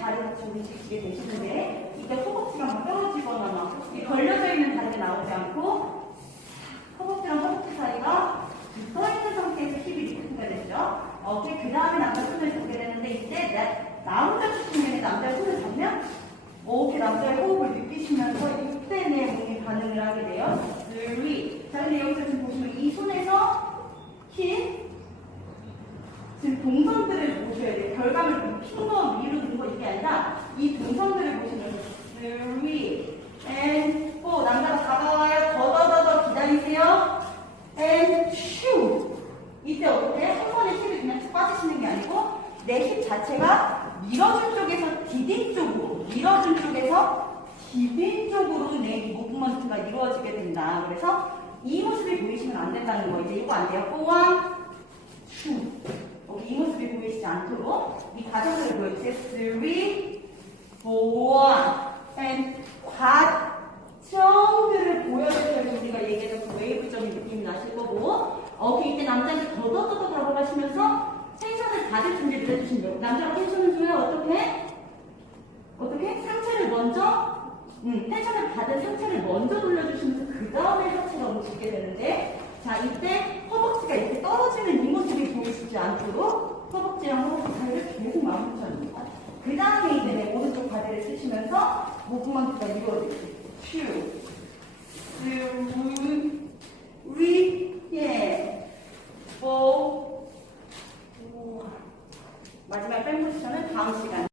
다리가 움직이게 되시는데 이때 허벅지가 막 떨어지거나 막 걸려져 있는 다리가 나오지 않고 허벅지랑 허벅지 사이가 붙어있는 상태에서 힙이 리프트가 됐죠. 어깨 그 다음에 남자 손을 잡게 되는데 이때 나, 나 혼자 치시면 남자 손을 잡면 어깨 남자의 호흡을 느끼시면서 이때 내 몸이 반응을 하게 돼요. 늘위. 자 근데 여기서 지금 보시면 이 손에서 힙 지금 동선들을 보셔야 돼요. 결과물 핀거 미루는 거 이게 아니라 이 동선들을 보시면서 three and four 남자가 다가와요. 더더더더 기다리세요. and shoo 이때 어떻게 한 번에 힙이 그냥 쭉 빠지시는 게 아니고 내힙 자체가 밀어준 쪽에서 디딘 쪽으로 밀어준 쪽에서 디딘 쪽으로 내 무브먼트가 이루어지게 된다. 그래서 이 모습이 보이시면 안 된다는 거 이제 이거 안 돼요. one two 여기 이 모습이 보이시지 않도록 이 과정들을 보여주세요. Four, and 과정들을 보여주셔야 우리가 얘기했던 그 웨이브적인 느낌이 나실 거고 어깨 이때 남자한테 더더더더 다가가시면서 텐션을 받을 준비를 해주시면 돼요. 남자가 텐션을 줘요. 어떻게? 어떻게? 상체를 먼저 음, 텐션을 받은 상체를 먼저 돌려주시면서 그 다음에 하체가 움직이게 되는데 자 이때 허벅지가 이렇게 떨어지는 이 모습이 보이시지 않도록 허벅지랑 허벅지 사이를 계속 마무쳐줍니다. 그 다음에 그래서 목구멍 다 이거지. 슈. 슈. 위. 예. 포. 마지막 뺑 포지션은 다음 시간에.